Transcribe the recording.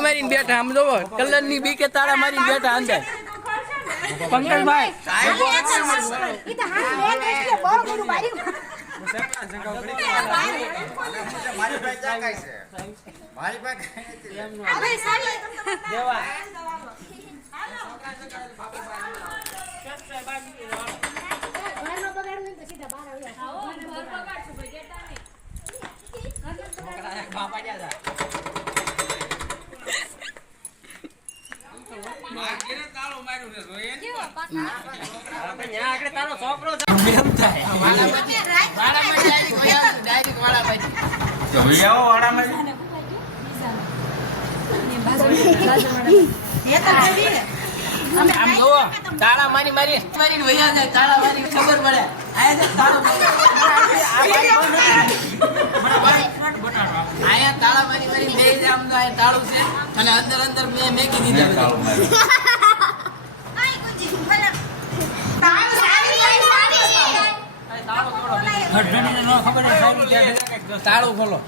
મારીને બેઠા આમ જોવો કલર ની બી કે તાળા મારીને બેઠા અંદર પંકજભાઈ આમ જોવો તાળા મારી મારીને વયા જાય તાળા મારી ખબર પડે આયા તાળા મારી બે આમ તો આ તાળું છે અને અંદર અંદર મેં મેકી દીધા તાળું ખોલો